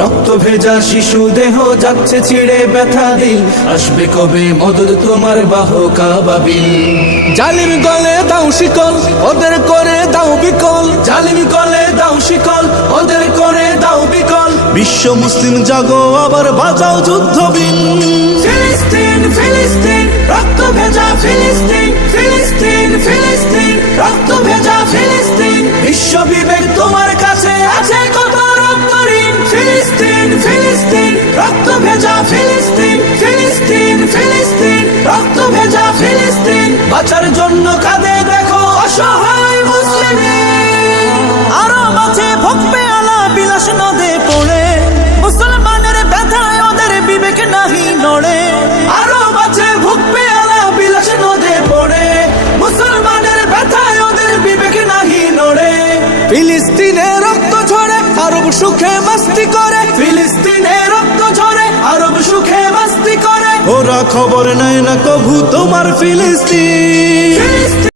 রক্ত ভেজা শিশু দেহ যাচ্ছে ছিঁড়ে ব্যথা দিল। আসবে কবে মদত তোমার বাহ কাবিল জালিম গলে দাও শিকল ওদের করে দাও বিকল। জালিম গলে দাও শিকল ওদের করে দাও বিকল। বিশ্ব মুসলিম জাগো আবার বাজাও যুদ্ধ ভক্তি আলা বিলাস নদে পড়ে। মুসলমানের ব্যথায় ওদের বিবেক নাহি নড়ে। নদে পড়ে। নড়ে। রক্ত আরব সুখে মাস্তি করে। ফিলিস্তিনে রক্ত ঝরে, আরব সুখে মাস্তি করে। ওরা খবর নেয় না কভু তোমার ফিলিস্তিন।